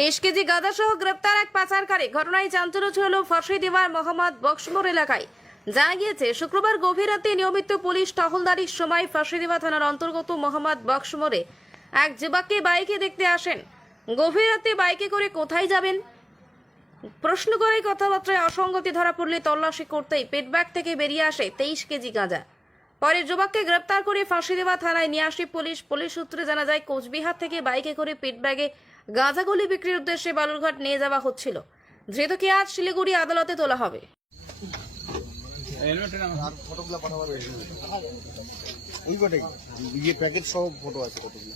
তেইশ কেজি গাঁদা সহ গ্রেপ্তার এক পাচারকারী। ঘটনায় চাঞ্চল্য ছড়ালো ফাঁসি দেওয়ার মোহাম্মদ বক্সমোর এলাকায়। জানা গিয়েছে, শুক্রবার গভীর রাতে নিয়মিত পুলিশ টহলদারির সময় ফাঁসিদেওয়া থানার অন্তর্গত মোহাম্মদ বক্সমোরে এক যুবককে বাইকে দেখতে আসেন। গভীর রাতে বাইকে করে কোথায় যাবেন? প্রশ্ন করে কথাবার্তায় অসঙ্গতি ধরা পড়লে তল্লাশি করতেই পেটব্যাগ থেকে বেরিয়ে আসে তেইশ কেজি গাঁজা। পরে যুবককে গ্রেপ্তার করে ফাঁসি দেওয়া থানায় নিয়ে আসে পুলিশ। পুলিশ সূত্রে জানা যায়, কোচবিহার থেকে বাইকে করে পেটব্যাগে গাঁজাগুলি বিক্রির উদ্দেশ্যে বালুরঘাট নিয়ে যাওয়া হচ্ছিল। ধৃতকে আজ শিলিগুড়ি আদালতে তোলা হবে। আর ফটোগুলো পাঠাবার ওই বটে প্যাকেট সহ ফটো আছে কতগুলো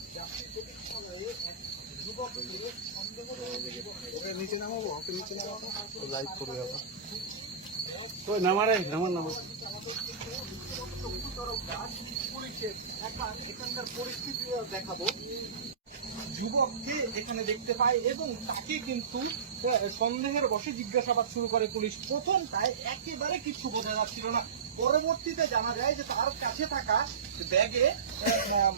নিচে নামাবো নিচে নামাবো লাইভ করবে আবার ওই নামারে নামার নামার। এখানকার পরিস্থিতি দেখাবো। যুবককে এখানে দেখতে পায় এবং তাকে কিন্তু সন্দেহের বসে জিজ্ঞাসাবাদ শুরু করে পুলিশ। প্রথমটায় একেবারে কিছু বোঝা যাচ্ছিল না। পরবর্তীতে জানা যায় যে তার কাছে থাকা ব্যাগে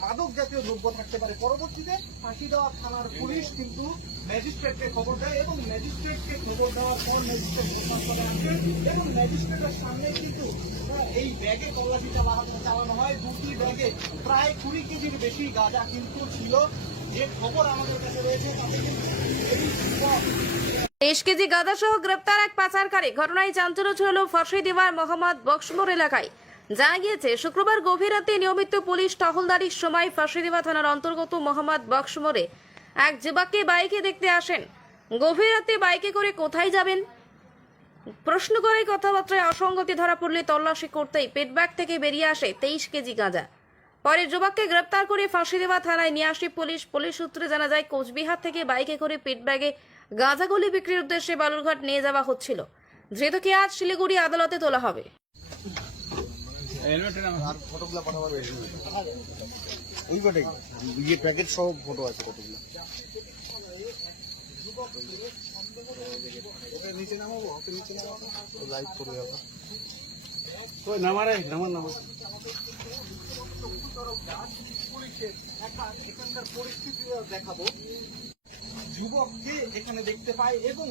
মাদক জাতীয় দ্রব্য থাকতে পারে। পরবর্তীতে ফাঁসি দেওয়া থানার পুলিশ কিন্তু ম্যাজিস্ট্রেটকে খবর দেয় এবং ম্যাজিস্ট্রেটকে খবর দেওয়ার পর ম্যাজিস্ট্রেট ঘটনাস্থলে আসেন এবং ম্যাজিস্ট্রেটের সামনে কিন্তু এই ব্যাগে তল্লাশি চালানো চালানো হয়। দুটি ব্যাগে প্রায় কুড়ি কেজির বেশি গাঁজা কিন্তু ছিল। যে খবর আমাদের কাছে রয়েছে, তাতে কিন্তু তেইশ কেজি গাঁদা সহ গ্রেপ্তার এক পাচারকারী। ঘটনায় চাঞ্চল্য ছড়ালো ফাঁসি দেওয়ার মোহাম্মদ বক্সমোর এলাকায়। জানা গিয়েছে, শুক্রবার গভীর রাতে নিয়মিত পুলিশ টহলদারির সময় ফাঁসি দেওয়া থানার অন্তর্গত মোহাম্মদ বক্সমোরে এক যুবককে বাইকে দেখতে আসেন। গভীর রাতে বাইকে করে কোথায় যাবেন? প্রশ্ন করে কথাবার্তায় অসঙ্গতি ধরা পড়লে তল্লাশি করতেই পেটব্যাগ থেকে বেরিয়ে আসে তেইশ কেজি গাঁজা। পরে যুবককে গ্রেপ্তার করে ফাঁসি দেওয়া থানায় নিয়ে আসে পুলিশ। পুলিশ সূত্রে জানা যায়, কোচবিহার থেকে বাইকে করে পেটব্যাগে গাঁজাগুলি বিক্রির উদ্দেশ্যে বালুরঘাট নিয়ে যাওয়া হচ্ছিল। ধৃতকে আজ শিলিগুড়ি আদালতে তোলা হবে। ওই ইয়ে প্যাকেট সহ ফটো আছে কতগুলো? নিচে নামাবো? নিচে নামাবো? লাইভ করবে আবার ওই নামারে নামার নামার পুলিশের একটা এখানকার পরিস্থিতি দেখাবো। যুবককে এখানে দেখতে পায় এবং